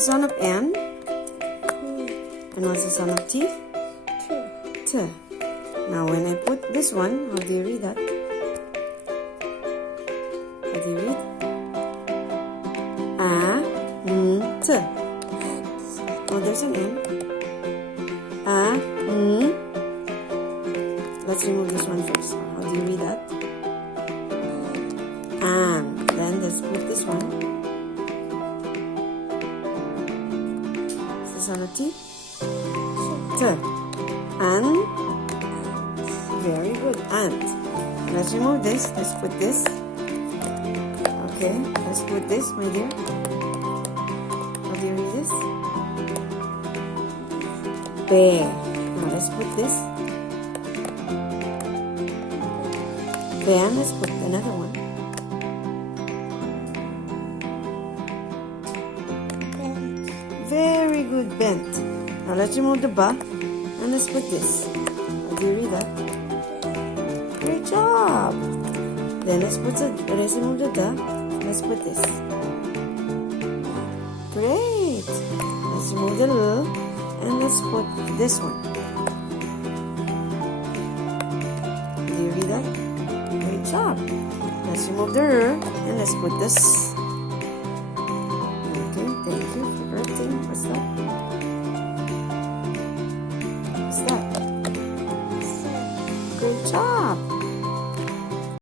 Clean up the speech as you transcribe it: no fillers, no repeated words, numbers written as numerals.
Sound of N. And what's the sound of T? T. Now when I put this one, how do you read that? How do you read? T. Oh, there's an N. Let's remove this one first. How do you read that? And then let's put this one. Is this on a T? T. And. Very good. And. Let's remove this. Let's put this. Okay. Let's put this, my dear. How do you read this? Bear. Now let's put this. Then let's put another one. Very good, bent. Now let's remove the ba and let's put this. How do you read that? Great job. Then let's remove the da. Let's put this. Great. Let's remove the l and let's put this one. Do you read that? Great job. Let's remove the r and let's put this.